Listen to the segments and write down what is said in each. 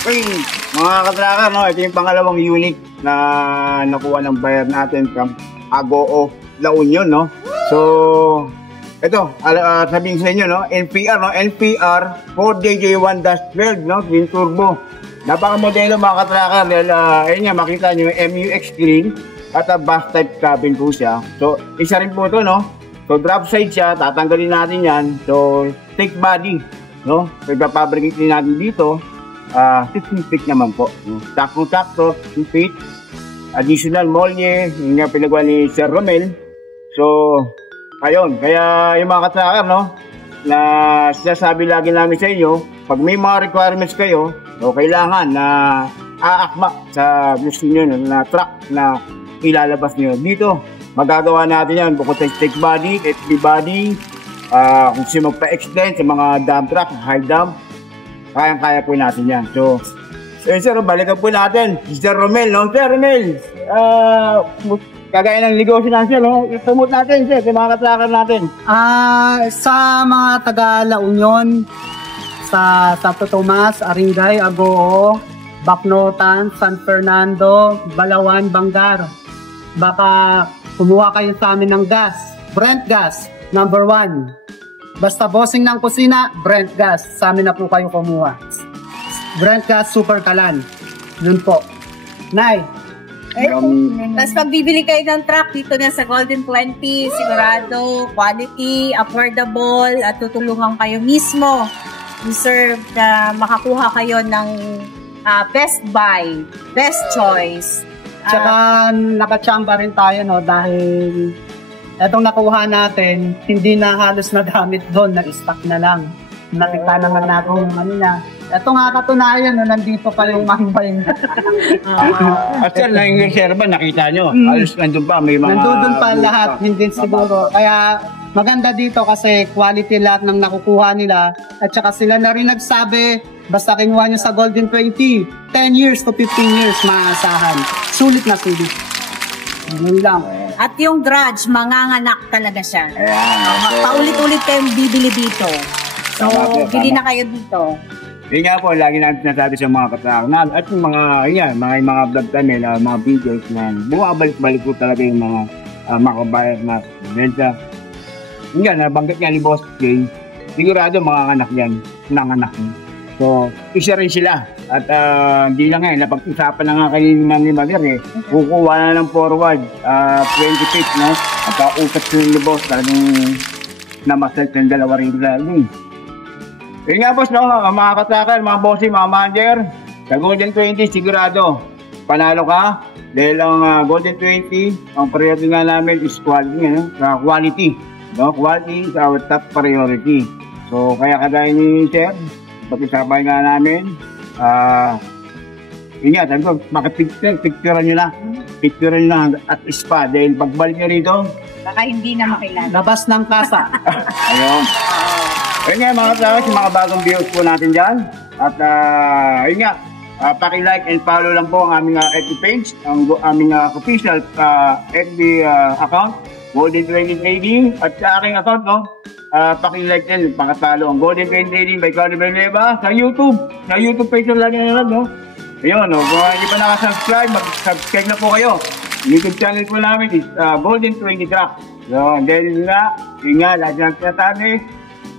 Okay, mga katracker, no, ito yung pangalawang unit na nakuha ng buyer natin from Agoo, La Union, no. So, ito, sabihin sa inyo, no, NPR 4JJ1-12, no, twin turbo. Napaka-modelo mga katracker, dahil, ayun nga, makita nyo yung MUX clean at bus type cabin po siya. So, isa rin po ito, no. So, drop side siya, tatanggalin natin yan. So, thick body, no. So, ipapabricate din natin dito. 15 feet naman po. Sakto-sakto, 15 feet. Additional molye, yung nga pinagawa ni Sir Romel. So, ayun. Kaya yung mga katracker, no, na sinasabi lagi namin sa inyo, pag may mga requirements kayo, so kailangan na aakma sa gusto nyo na truck na ilalabas nyo. Dito, magagawa natin yan. Bukod sa stick body, FB body, kung siya magpa-extend sa mga dump truck, high dump, kayang-kaya po natin yan. So sir, balikan po natin. Sir Romel, no? Sir Romel, kagaya ng negosyo natin, sir, no? I-promote natin, sir, sa mga katracker natin. Sa mga taga La Union, sa Santo Tomas, Aringay, Agoo, Bacnotan, San Fernando, Balawan, Bangar, baka kumuha kayo sa amin ng gas. Brent Gas, number 1. Basta bossing ng kusina, Brent Gas. Sa amin na po kayo kumuha. Brent Gas Super Kalan. Yun po. Nay. Tapos pag bibili kayo ng truck dito na sa Golden 20, sigurado, quality, affordable, at tutulungan kayo mismo deserve na makakuha kayo ng best buy, best choice. Tsaka nakachamba rin tayo, no, dahil etong nakuha natin, hindi na halos nagamit doon, nag-stock na lang. Nakita naman natin yung kanina. Ito nga katunayan, no, nandito pa yung mahimay. At sir, na yung reserva, nakita nyo. Halos nandun pa, may mga... Nandun pa lahat, hindi siguro. Kaya maganda dito kasi quality lahat ng nakukuha nila. At saka sila na rin nagsabi, basta kinuha nyo sa Golden 20, 10 years to 15 years maasahan. Sulit na sulit. Yun lang. At yung grudge, manganganak talaga siya. Ayan. Paulit-ulit kayong bibili dito. So, bili na kayo dito. Yun nga po, lagi natin sinasabi sa mga katracker at yung mga vlog kami, mga videos na bumabalik-balik po talaga yung mga makabayad na benta. Yun nga, nabanggit nga ni Boss Jay, sigurado mga anak yan, nanganak niya. So, isa rin sila. At hindi lang ngayon, napag-usapan na nga kayo ni Mother kukuha na ng forward, 20 feet, no? At utas yung boss, talagang namasal ng dalawa rin lalo. Yun nga boss, no? Mga katracker, mga bossy, mga manager, sa Golden 20, sigurado, panalo ka. Dahil ang Golden 20, ang priority nga namin is quality, no? Quality. No? Quality is our top priority. So, kaya kagaya ni Sir, pag-usapay nga namin, yun nga, sabi ko, makapicturean nyo na. Picturean nyo na at spa. Dahil pagbalik nyo rito, Baka hindi na makilala. Labas ng kasa. ayun. Yun nga mga katracker, yung mga bagong viewers po natin dyan. At yun nga, paki-like and follow lang po ang aming FB page, ang aming official FB account, Golden 20 Trading. At sa aking account, no, paki-like din, pakatalo ang Golden 20 Trading by Connie Beneva sa YouTube. Sa YouTube page lang nanonood, no? Ayun, no? Kung hindi pa nakasubscribe, mag-subscribe na po kayo. YouTube channel po namin is Golden 20 Truck. So, dahil nga, yun nga, lahat ng sinasabi,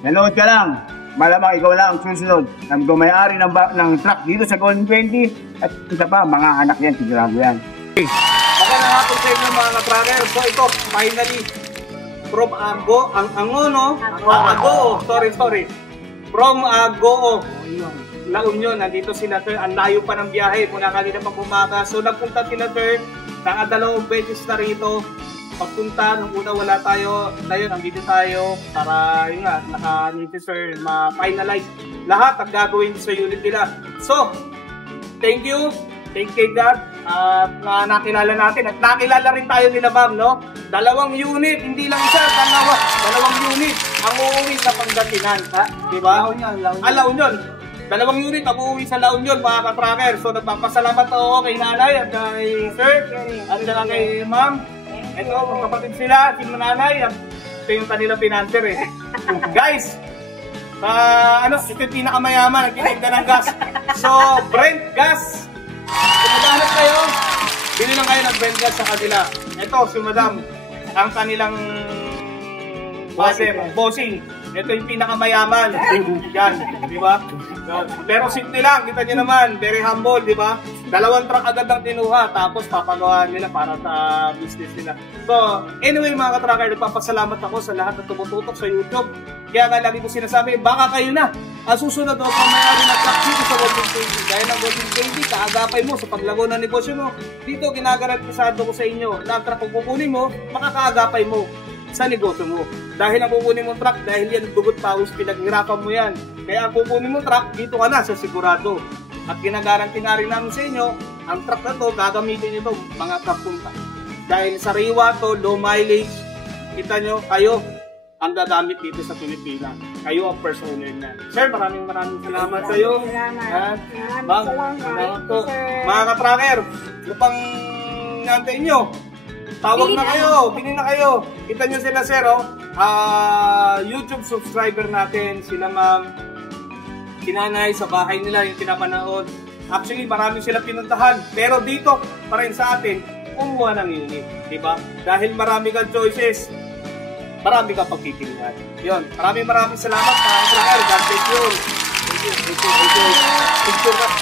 nanood ka lang. Malamang ikaw lang ang susunod ng gumayari ng truck dito sa Golden 20. At isa pa, mga anak yan, sigurado yan. Magandang hapon sa inyo mga katracker. So ito, finally, from Agoo, From Agoo, La Union, nandito sila sir. Ang layo pa ng biyahe, muna kanina pa bumaka. So nagpunta sila sir, nakadalawang beses na rito. Pagpunta, nung una wala tayo, ngayon andito tayo para yun nga, naka-nito sir, ma-finalize lahat ang gagawin sa unit nila. So, thank you God, na nakilala natin at nakilala rin tayo nila ma'am, no? Dalawang unit, hindi lang isa, dalawang unit ang uuwi sa Pangasinan, ha? Diba? La Union. Dalawang unit ang uuwi sa La Union, mga katracker. So, nagpapasalamat ako kay nanay at kay sir, at kay ma'am. Ito, magkapatid sila, si nanay, at ito yung kanilang financer Guys, ito yung pinakamayaman, nagkinig ka ng gas. So, Brent Gas. Kung maghanap kayo, bili lang kayo ng Brent Gas sa kanila. Ito, si Madam, ang kanilang bossing. Ito yung pinakamayaman. Yan, di ba? Pero simple lang, kita nyo naman, very humble, di ba? 2 truck agad ang tinuha, tapos papagawa nila para sa business nila. So, anyway mga katracker, nagpapasalamat ako sa lahat na tumututok sa YouTube. Kaya nga lagi ko sinasabi, baka kayo na ang susunod o pamayari na truck dito sa Golden KV. Dahil ang Golden KV, kaagapay mo sa paglago ng negosyo mo. Dito, ginagarantisado ko sa inyo na ang truck kung kukunin mo, makakaagapay mo sa negosyo mo. Dahil ang kukunin mong truck, dahil yan dugot pawis, pinaghirapan mo yan. Kaya ang kukunin mong truck, dito ka na sa sigurado. At ginagaranti nga rin namin sa inyo, ang truck na to, gagamitin nyo mga kapunta. Dahil sariwa to, low mileage, kita nyo, kayo ang gagamit dito sa Pilipinas. Kayo ang first owner na. Sir, maraming salamat sa iyo. Salamat po. Mga katracker, lupang natin nyo. Tawag na kayo, tingin na kayo. Kita nyo sila sir, YouTube subscriber natin, sila ma'am, sinanay sa bahay nila yung pinapanood. Actually, marami sila pinuntahan. Pero dito, pa rin sa atin, kumuha ng unit. Diba? Dahil marami kang choices, marami kang pagpipilian. Yun, maraming salamat. God bless you. Thank you.